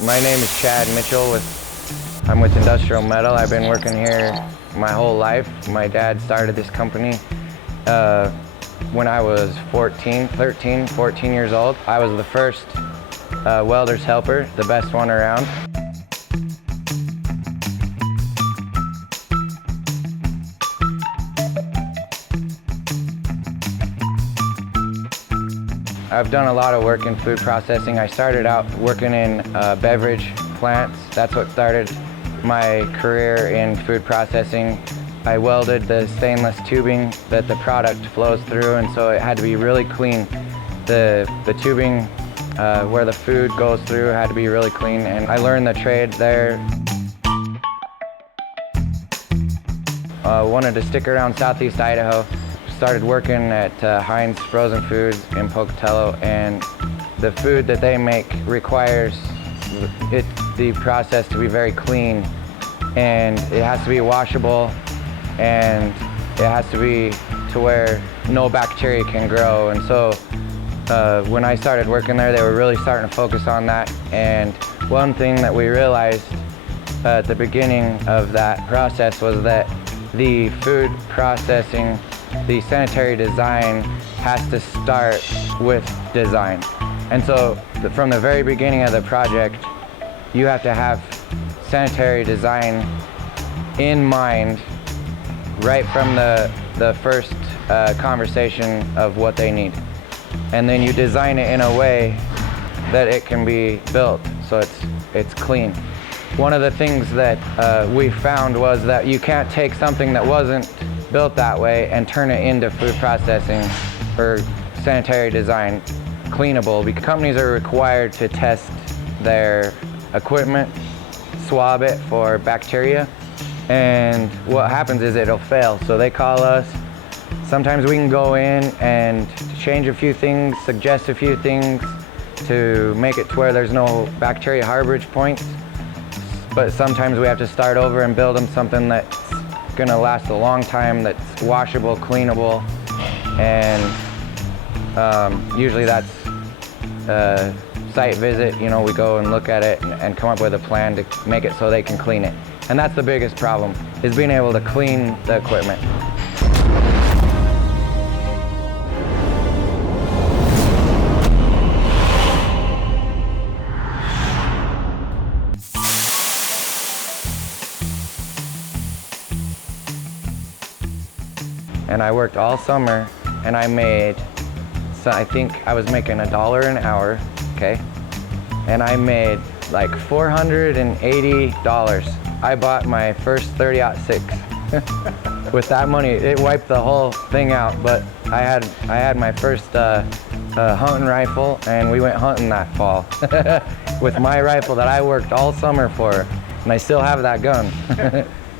My name is Chad Mitchell. I'm with Industrial Metal. I've been working here my whole life. My dad started this company when I was 14 years old. I was the first welder's helper, the best one around. I've done a lot of work in food processing. I started out working in beverage plants. That's what started my career in food processing. I welded the stainless tubing that the product flows through, and so it had to be really clean. The tubing where the food goes through had to be really clean, and I learned the trade there. Wanted to stick around Southeast Idaho. Started working at Heinz Frozen Foods in Pocatello, and the food that they make requires the process to be very clean, and it has to be washable, and it has to be to where no bacteria can grow. And so when I started working there, they were really starting to focus on that. And one thing that we realized at the beginning of that process was that the food processing, the sanitary design has to start with design. And so from the very beginning of the project, you have to have sanitary design in mind right from the first conversation of what they need. And then you design it in a way that it can be built so it's clean. One of the things that we found was that you can't take something that wasn't built that way and turn it into food processing or sanitary design cleanable, because companies are required to test their equipment, swab it for bacteria, and what happens is it'll fail. So they call us. Sometimes we can go in and change a few things, suggest a few things to make it to where there's no bacteria harborage points, but sometimes we have to start over and build them something that's gonna last a long time, that's washable, cleanable, and usually that's a site visit. You know, we go and look at it and come up with a plan to make it so they can clean it. And that's the biggest problem, is being able to clean the equipment. And I worked all summer, and I made, so I think I was making $1 an hour, okay? And I made like $480. I bought my first 30-06. With that money, it wiped the whole thing out, but I had my first hunting rifle, and we went hunting that fall with my rifle that I worked all summer for, and I still have that gun.